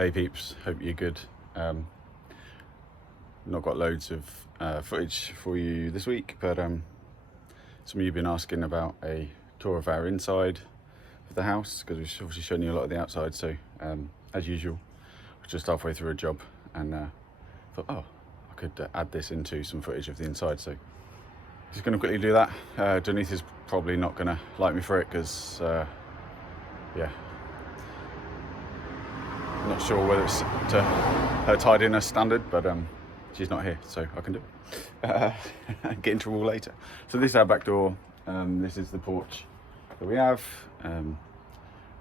Hey peeps, hope you're good. Not got loads of footage for you this week, but some of you have been asking about a tour of our inside of the house, because we've obviously shown you a lot of the outside. So as usual, we're just halfway through a job and thought, oh, I could add this into some footage of the inside. So just going to quickly do that. Denise is probably not going to like me for it because yeah, not sure whether it's to her tidiness standard, but she's not here, so I can do it. Get into all later. So this is our back door. This is the porch that we have.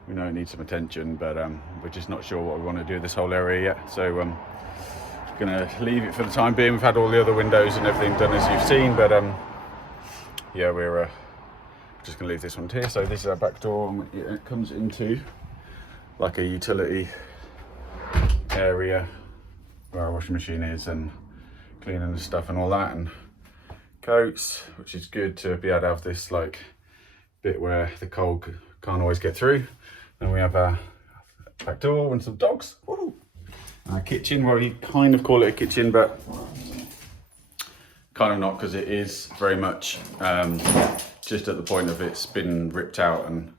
We know it needs some attention, but we're just not sure what we want to do with this whole area yet. So we're going to leave it for the time being. We've had all the other windows and everything done, as you've seen, but yeah, we're just going to leave this one here. So this is our back door, and it comes into like a utility area where our washing machine is, and cleaning the stuff and all that, and coats, which is good to be able to have this like bit where the cold can't always get through. Then we have our back door and some dogs. Woo! Our kitchen, well, you kind of call it a kitchen, but kind of not, because it is very much just at the point of it's been ripped out, and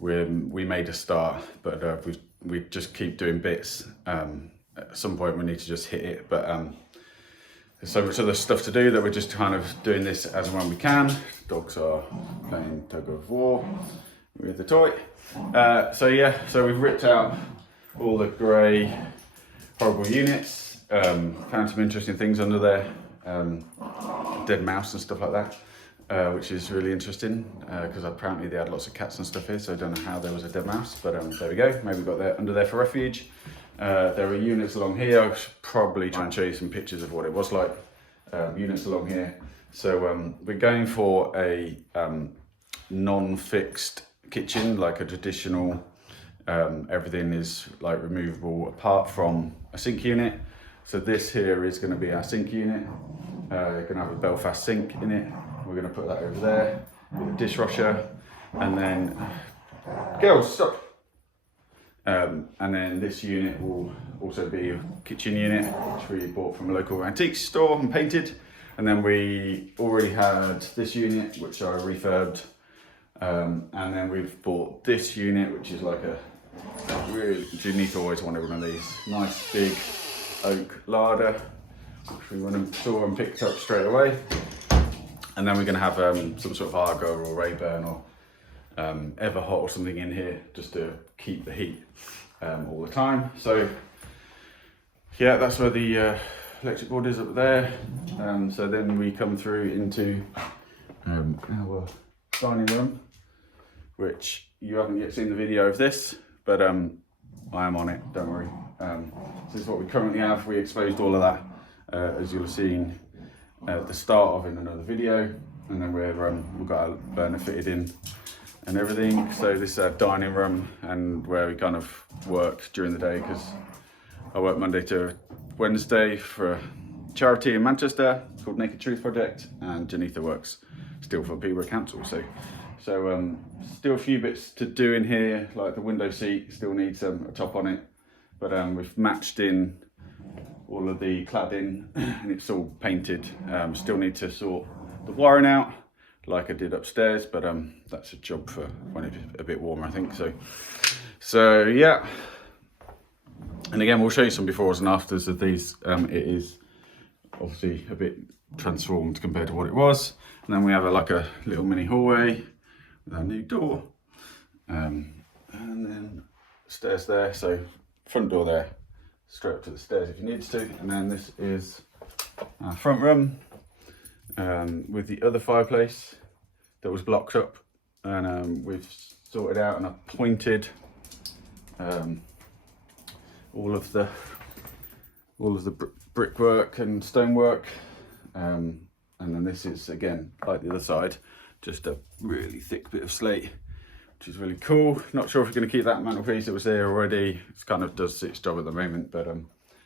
we made a start, but we just keep doing bits. At some point we need to just hit it, but there's so much other stuff to do that we're just kind of doing this as and when we can. Dogs are playing tug of war with the toy. So yeah, so we've ripped out all the grey horrible units, found some interesting things under there, dead mouse and stuff like that, which is really interesting, because apparently they had lots of cats and stuff here, so I don't know how there was a dead mouse, but there we go. Maybe we got that under there for refuge. There are units along here. I should probably try and show you some pictures of what it was like. Units along here. So we're going for a non-fixed kitchen, like a traditional, everything is like removable apart from a sink unit. So this here is going to be our sink unit. You're going to have a Belfast sink in it. We're going to put that over there with a dishwasher, and then girls, stop. And then this unit will also be a kitchen unit, which we bought from a local antiques store and painted. And then we already had this unit, which I refurbed. And then we've bought this unit, which is like a really, Denise always wanted one of these, nice big oak larder, which we went and saw and picked up straight away. And then we're going to have some sort of Argo or Rayburn or Everhot or something in here, just to keep the heat all the time. So yeah, that's where the electric board is up there. So then we come through into our dining room, which you haven't yet seen the video of this, but I am on it, don't worry. This is what we currently have. We exposed all of that, as you'll have seen at the start of in another video, and then we've got our burner fitted in and everything. So this is our dining room, and where we kind of work during the day, because I work Monday to Wednesday for a charity in Manchester called Naked Truth Project, and Janitha works still for Peterborough Council. So still a few bits to do in here, like the window seat still needs a top on it, but we've matched in all of the cladding and it's all painted. Still need to sort the wiring out like I did upstairs, but that's a job for when it's a bit warmer, I think. So yeah, and again we'll show you some befores and afters of these. It is obviously a bit transformed compared to what it was. And then we have like a little mini hallway with our new door, and then stairs there, so front door there, straight up to the stairs if you need to. And then this is our front room, with the other fireplace that was blocked up, and we've sorted out and appointed all of the brickwork and stonework, and then this is again like the other side, just a really thick bit of slate, which is really cool. Not sure if we're going to keep that mantelpiece that was there already. It kind of does its job at the moment, but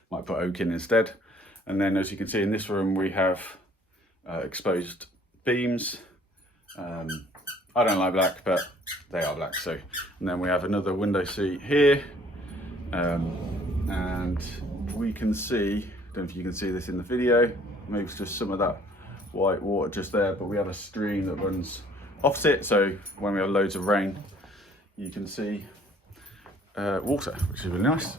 might put oak in instead. And then as you can see in this room we have exposed beams. I don't like black, but they are black. So, and then we have another window seat here, and we can see, I don't know if you can see this in the video, maybe it's just some of that white water just there, but we have a stream that runs opposite, so when we have loads of rain, you can see water, which is really nice.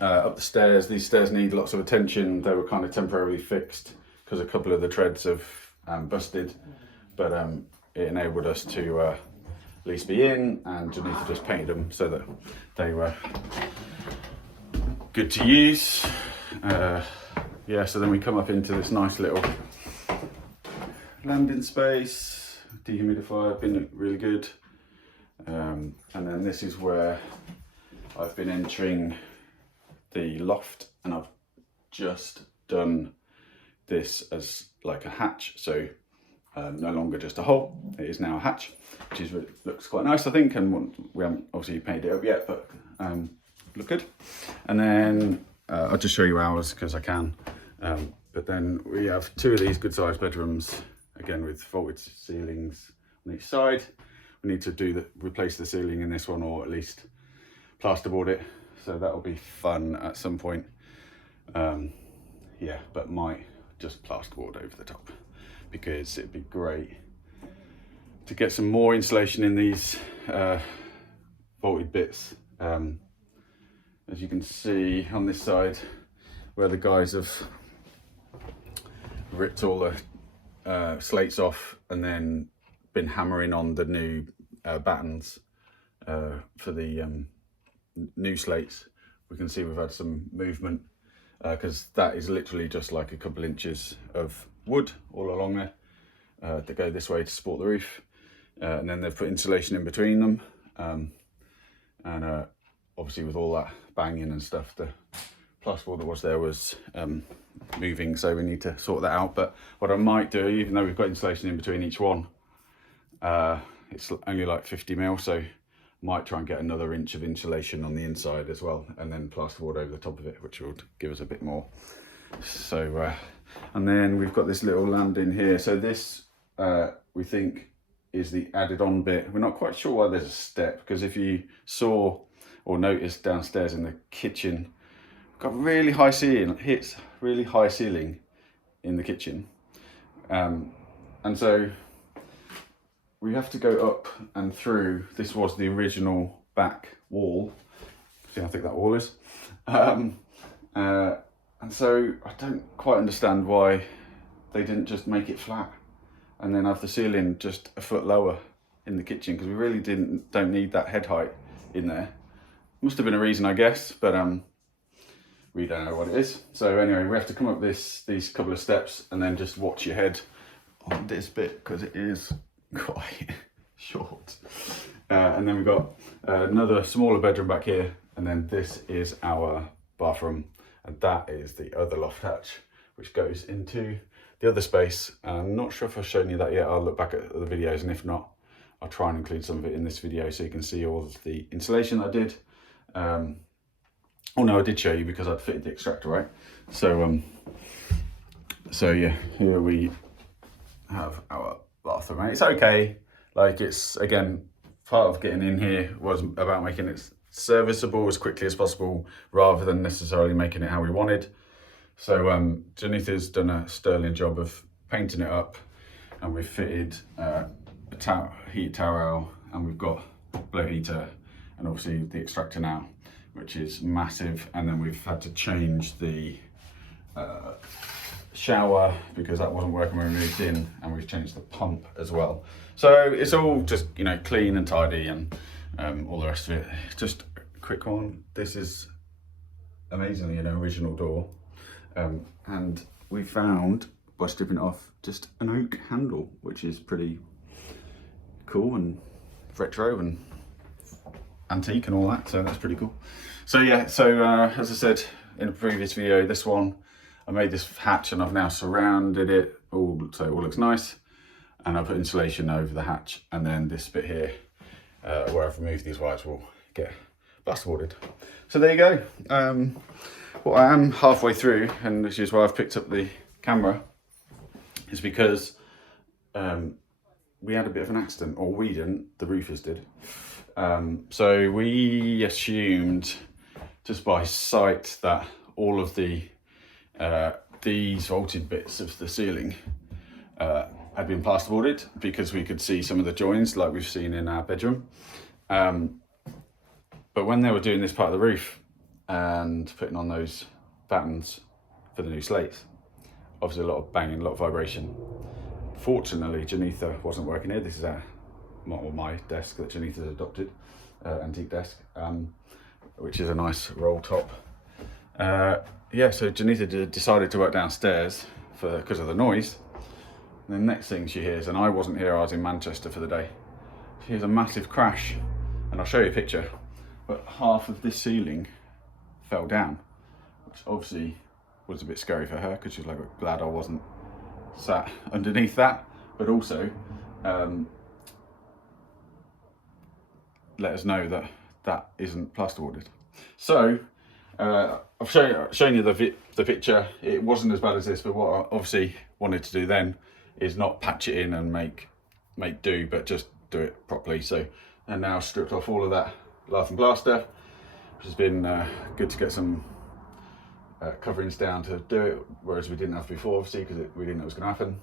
Up the stairs, these stairs need lots of attention. They were kind of temporarily fixed because a couple of the treads have busted, but it enabled us to at least be in, and Janitha just painted them so that they were good to use. Yeah, so then we come up into this nice little landing space, dehumidifier, been really good. And then this is where I've been entering the loft, and I've just done this as like a hatch, so no longer just a hole, it is now a hatch, which is looks quite nice, I think, and we haven't obviously painted it up yet, but look good. And then I'll just show you ours because I can, but then we have two of these good sized bedrooms, again with vaulted ceilings on each side. We need to replace the ceiling in this one, or at least plasterboard it, so that'll be fun at some point. Yeah, but might just plasterboard over the top, because it'd be great to get some more insulation in these vaulted bits. As you can see on this side, where the guys have ripped all the slates off and then been hammering on the new battens for the new slates, we can see we've had some movement, because that is literally just like a couple inches of wood all along there that go this way to support the roof, and then they've put insulation in between them, and obviously with all that banging and stuff, the plasterboard that was there was moving, so we need to sort that out. But what I might do, even though we've got insulation in between each one, it's only like 50 mil, so might try and get another inch of insulation on the inside as well, and then plasterboard over the top of it, which would give us a bit more. So and then we've got this little landing here, so this we think is the added on bit. We're not quite sure why there's a step, because if you saw or noticed downstairs in the kitchen, we've got really high ceiling, hits really high ceiling in the kitchen, and so we have to go up and through. This was the original back wall. See how thick that wall is. And so I don't quite understand why they didn't just make it flat and then have the ceiling just a foot lower in the kitchen, because we really don't need that head height in there. Must have been a reason, I guess, but we don't know what it is. So anyway, we have to come up these couple of steps and then just watch your head on this bit, because it is quite short. And then we've got another smaller bedroom back here, and then this is our bathroom, and that is the other loft hatch which goes into the other space. I'm not sure if I've shown you that yet. I'll look back at the videos, and if not, I'll try and include some of it in this video so you can see all of the insulation that I did. Oh no, I did show you because I'd fitted the extractor, right? So so yeah, here we have our bathroom, right? It's okay, like, it's, again, part of getting in here was about making it serviceable as quickly as possible rather than necessarily making it how we wanted. So Janitha's done a sterling job of painting it up, and we've fitted a heat towel, and we've got blow heater, and obviously the extractor now, which is massive. And then we've had to change the shower because that wasn't working when we moved in, and we've changed the pump as well. So it's all just, you know, clean and tidy, and all the rest of it. Just a quick one, this is amazingly an original door, and we found, by stripping it off, just an oak handle, which is pretty cool and retro and antique and all that, so that's pretty cool. So yeah, so as I said in a previous video, this one, I made this hatch and I've now surrounded it all, so it all looks nice, and I put insulation over the hatch, and then this bit here, where I've removed these wires, will get plasterboarded. So there you go. What I am halfway through, and which is why I've picked up the camera, is because we had a bit of an accident, or we didn't, the roofers did. So we assumed just by sight that all of the these vaulted bits of the ceiling had been plasterboarded, because we could see some of the joins like we've seen in our bedroom. But when they were doing this part of the roof and putting on those battens for the new slates, obviously a lot of banging, a lot of vibration. Fortunately, Janitha wasn't working here. This is my desk that Janitha's adopted, antique desk, which is a nice roll top. Yeah, so Janitha decided to work downstairs because of the noise. And the next thing she hears, and I wasn't here, I was in Manchester for the day, she hears a massive crash, and I'll show you a picture, but half of this ceiling fell down, which obviously was a bit scary for her, because she was like, glad I wasn't sat underneath that, but also let us know that that isn't plasterboarded. So I've shown you the picture. It wasn't as bad as this, but what I obviously wanted to do then is not patch it in and make do, but just do it properly. So, and now stripped off all of that lath and plaster, which has been good to get some coverings down to do it, whereas we didn't have before, obviously, because we didn't know it was going to happen.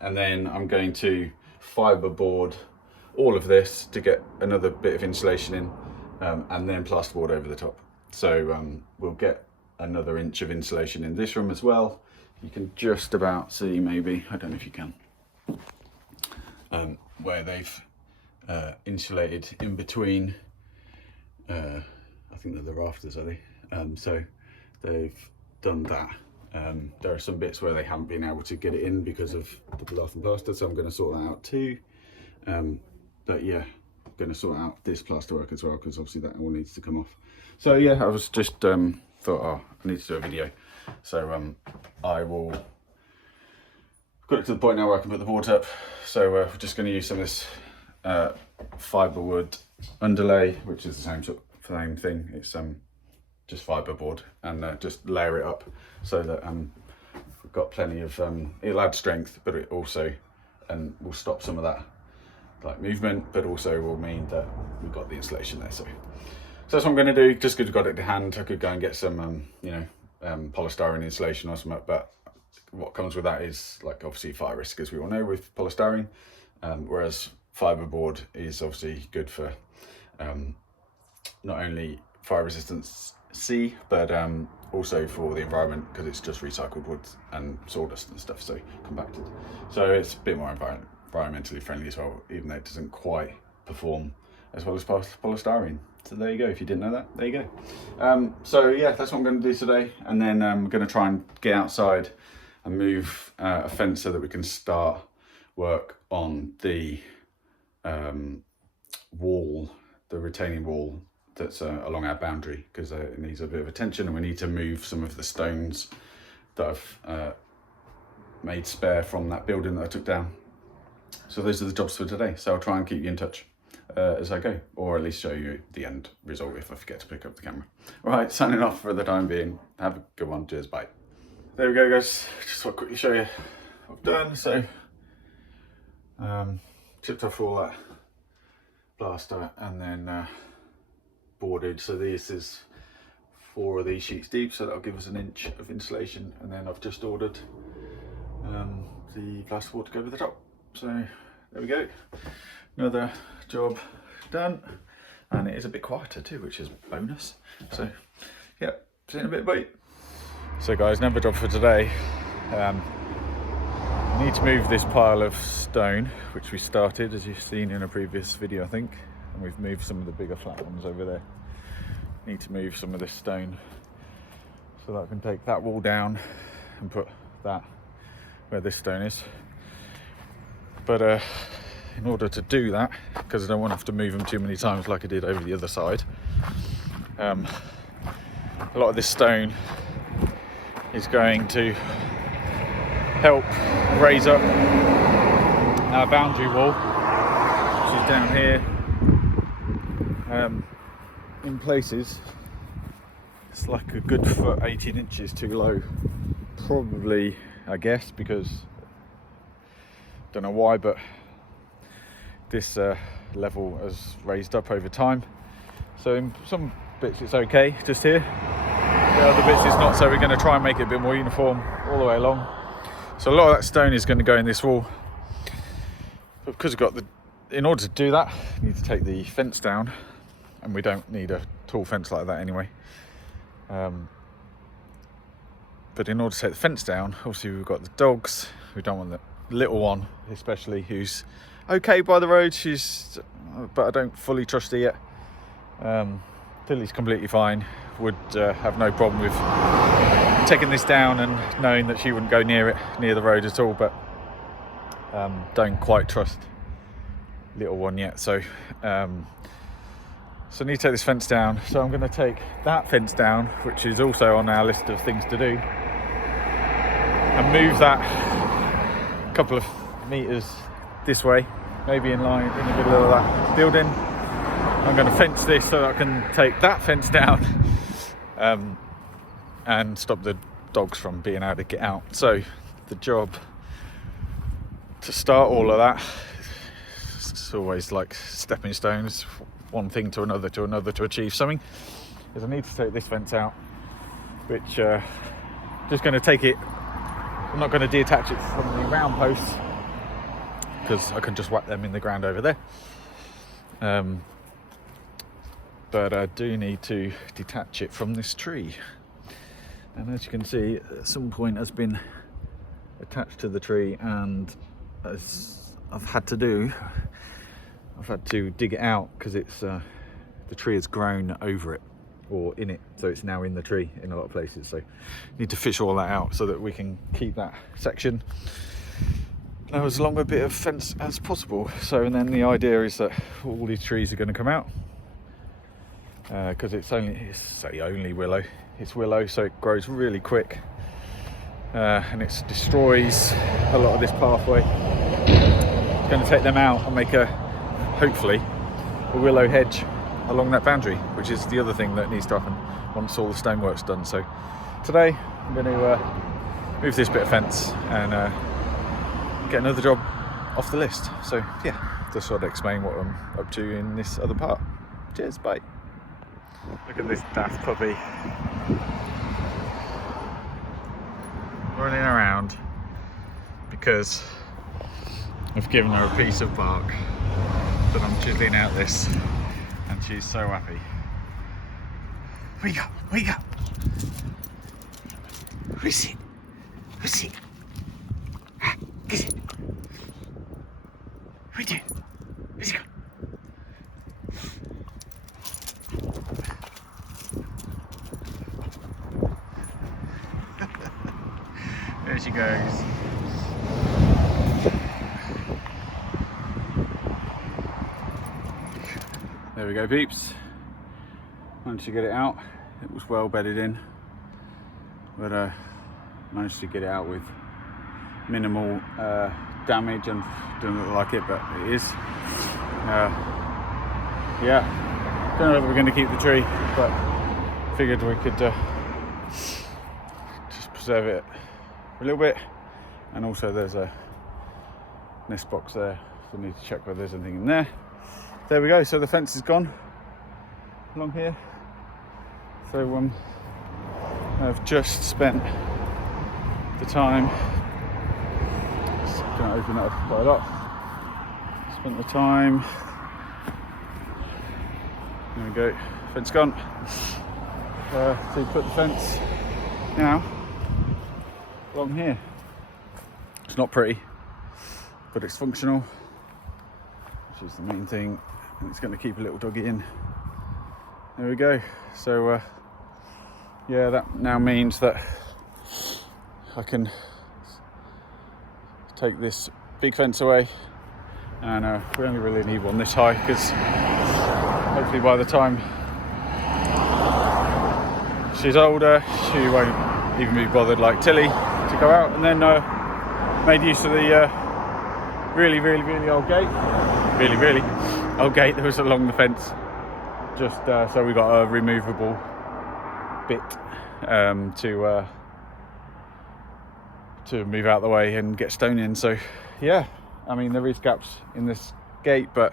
And then I'm going to fibre board all of this to get another bit of insulation in, and then plasterboard over the top. So we'll get another inch of insulation in this room as well. You can just about see, maybe, I don't know if you can, where they've insulated in between, I think they're the rafters, are they? So they've done that. There are some bits where they haven't been able to get it in because of the lath and plaster, so I'm going to sort that out too. But yeah, I'm going to sort out this plaster work as well, because obviously that all needs to come off. So yeah, I was just thought, oh, I need to do a video. So I will got it to the point now where I can put the boards up. So we're just going to use some of this fibre wood underlay, which is the same thing. It's just fibre board, and just layer it up so that we've got plenty of it'll add strength, but it also will stop some of that like movement, but also will mean that we've got the insulation there. So that's what I'm going to do. Just because we've got it to hand, I could go and get some polystyrene insulation or something, but what comes with that is like obviously fire risk, as we all know with polystyrene, whereas fiberboard is obviously good for not only fire resistance but also for the environment, because it's just recycled wood and sawdust and stuff, so compacted. So it's a bit more environmentally friendly as well, even though it doesn't quite perform as well as polystyrene. So there you go. If you didn't know that, there you go. So yeah, that's what I'm going to do today, and then I'm going to try and get outside and move a fence so that we can start work on the wall, the retaining wall that's along our boundary, because it needs a bit of attention, and we need to move some of the stones that I've made spare from that building that I took down. So those are the jobs for today. So I'll try and keep you in touch as I go, or at least show you the end result if I forget to pick up the camera. All right, signing off for the time being. Have a good one. Cheers, bye. There we go, guys. Just want to quickly show you what I've done. So chipped off all that plaster and then boarded. So this is 4 of these sheets deep, so that'll give us an inch of insulation, and then I've just ordered the plasterboard to go over the top. So there we go, another job done, and it is a bit quieter too, which is a bonus. So yeah, see you in a bit, bye. So guys, another job for today. We need to move this pile of stone, which we started, as you've seen in a previous video, I think, and we've moved some of the bigger flat ones over there. Need to move some of this stone so that I can take that wall down and put that where this stone is. But in order to do that, because I don't want to have to move them too many times like I did over the other side, a lot of this stone is going to help raise up our boundary wall, which is down here. In places it's like a good foot, 18 inches too low, probably, I guess, because don't know why, but this level has raised up over time. So in some bits it's okay, just here. The other bits it's not, so we're going to try and make it a bit more uniform all the way along. So a lot of that stone is going to go in this wall. But because we've got in order to do that, you need to take the fence down, and we don't need a tall fence like that anyway. But in order to take the fence down, obviously we've got the dogs. We don't want the little one, especially, who's okay by the road. But I don't fully trust her yet. Tilly's completely fine. Would have no problem with taking this down and knowing that she wouldn't go near the road at all. But don't quite trust little one yet. So I need to take this fence down. So I'm going to take that fence down, which is also on our list of things to do, and move that a couple of meters this way, maybe in line in the middle of that building. I'm going to fence this so that I can take that fence down and stop the dogs from being able to get out. So the job to start all of that, it's always like stepping stones, one thing to another to achieve something, is I need to take this fence out, which just going to take it. I'm not going to detach it from the round posts because I can just whack them in the ground over there. But I do need to detach it from this tree, and as you can see, at some point has been attached to the tree, and as I've had to dig it out because it's the tree has grown over it or in it, so it's now in the tree in a lot of places. So need to fish all that out so that we can keep that section as long a bit of fence as possible. So, and then the idea is that all these trees are going to come out because it's only willow. It's willow, so it grows really quick, and it destroys a lot of this pathway. It's going to take them out and make hopefully a willow hedge along that boundary, which is the other thing that needs to happen once all the stonework's done. So today I'm going to move this bit of fence and get another job off the list. So yeah, just sort of explain what I'm up to in this other part. Cheers, bye. Look at this daft puppy running around because I've given her a piece of bark that I'm chiseling out this, and she's so happy. Wake up, wake up. Who's it? Who's it? Ah, kiss it. What are you doing? Where's it gone? There she goes. There we go, peeps. Managed to get it out. It was well bedded in, but managed to get it out with minimal damage, and doesn't look like it, but it is. Yeah, don't know if we're going to keep the tree, but figured we could just preserve it a little bit. And also there's a nest box there, so I need to check whether there's anything in there. There we go, so the fence is gone along here. So I've just spent the time, just going to open it up quite a lot. Spent the time, there we go, fence gone. So you put the fence now along here. It's not pretty, but it's functional, which is the main thing, and it's going to keep a little doggy in. There we go. So yeah, that now means that I can take this big fence away, and we only really need one this high, because hopefully by the time she's older she won't even be bothered like Tilly to go out. And then made use of the really old gate, really old gate that was along the fence, just so we got a removable bit to move out the way and get stone in. So yeah, I mean, there is gaps in this gate, but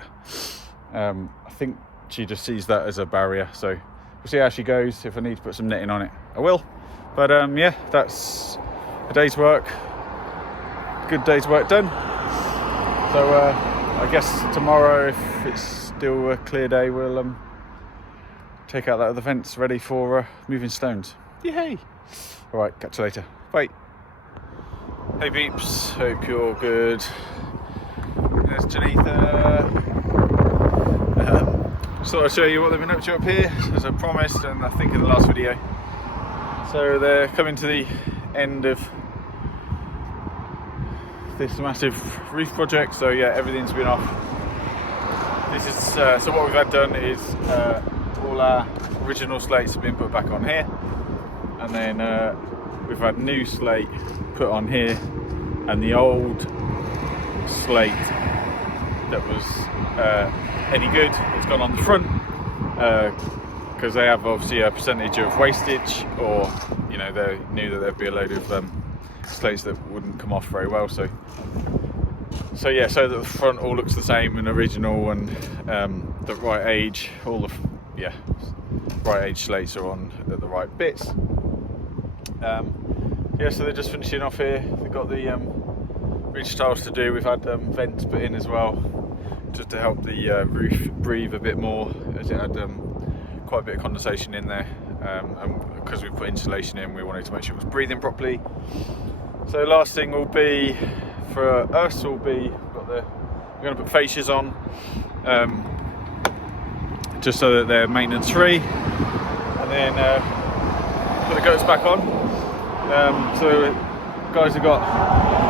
I think she just sees that as a barrier, so we'll see how she goes. If I need to put some netting on it, I will. But yeah, that's a day's work. Good day's work done. So I guess tomorrow, if it's still a clear day, we'll take out that other fence ready for moving stones. Yay! All right, catch you later. Bye. Hey peeps, hope you're all good. There's Janitha. Just thought I'd show you what they've been up to up here, as I promised, and I think in the last video. So they're coming to the end of this massive roof project. So yeah, everything's been off. This is so what we've had done is all our original slates have been put back on here, and then we've had new slate put on here, and the old slate that was any good has gone on the front, because they have obviously a percentage of wastage, or you know, they knew that there'd be a load of slates that wouldn't come off very well, so yeah, so that the front all looks the same and original, and the right age, all the right age slates are on at the right bits. Yeah, so they're just finishing off here. They've got the ridge tiles to do. We've had vents put in as well, just to help the roof breathe a bit more, as it had quite a bit of condensation in there, and because we put insulation in, we wanted to make sure it was breathing properly. So last thing will be for us will be we're going to put fascias on, just so that they're maintenance free, and then put the gutters back on. So guys have got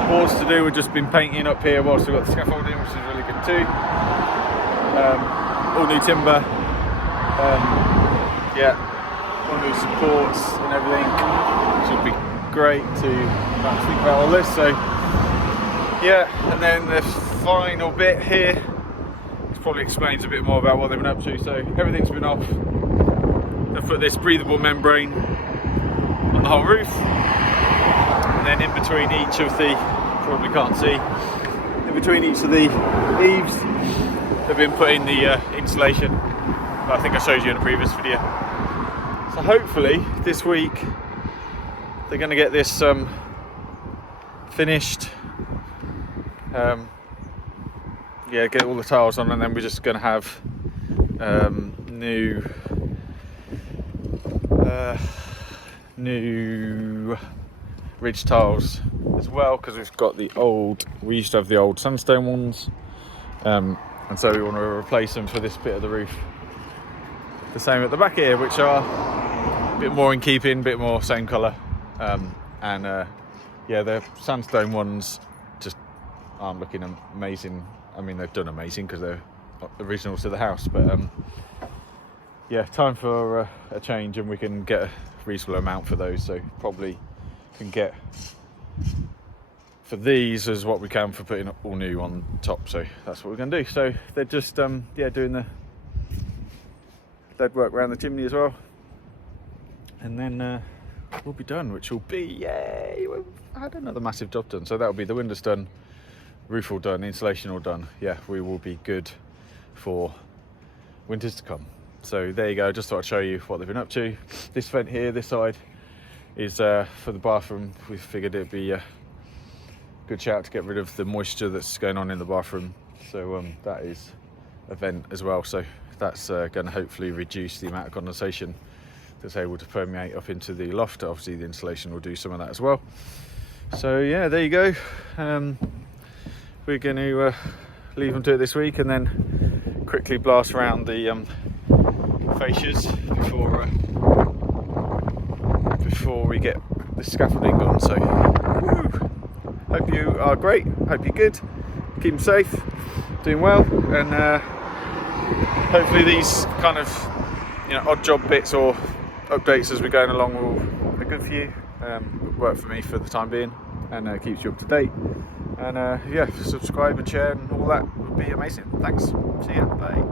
boards to do. We've just been painting up here whilst we've got the scaffolding, which is really good too. All new timber, yeah, all new supports and everything. Should be great to think about all this. So yeah, and then the final bit here, this probably explains a bit more about what they've been up to. So everything's been off. They've put this breathable membrane on the whole roof, and then in between each of the, probably can't see, in between each of the eaves they've been putting the insulation that I think I showed you in a previous video. So hopefully this week they're going to get this finished, yeah, get all the tiles on, and then we're just going to have new ridge tiles as well, because we've got we used to have the old sandstone ones, and so we want to replace them for this bit of the roof. The same at the back here, which are a bit more in keeping, a bit more same colour, and yeah, the sandstone ones just aren't looking amazing. I mean, they've done amazing because they're original to the house, but yeah, time for a change, and we can get a reasonable amount for those, so probably can get for these as what we can for putting all new on top. So that's what we're going to do. So they're just yeah, doing the lead work around the chimney as well, and then we'll be done, which will be, yay, we've had another massive job done. So that'll be the windows done, roof all done, insulation all done. Yeah, we will be good for winters to come. So there you go, just thought I'd show you what they've been up to. This vent here, this side, is for the bathroom. We figured it'd be a good shout to get rid of the moisture that's going on in the bathroom. So that is a vent as well. So that's going to hopefully reduce the amount of condensation that's able to permeate up into the loft. Obviously the insulation will do some of that as well. So yeah, there you go. We're going to leave them to it this week, and then quickly blast around the fascias before we get the scaffolding on. So woo! Hope you are great, hope you're good, keep them safe, doing well, and hopefully these kind of, you know, odd job bits or updates as we're going along will be good for you, work for me for the time being, and keeps you up to date. And yeah, subscribe and share and all that would be amazing. Thanks, see ya, bye.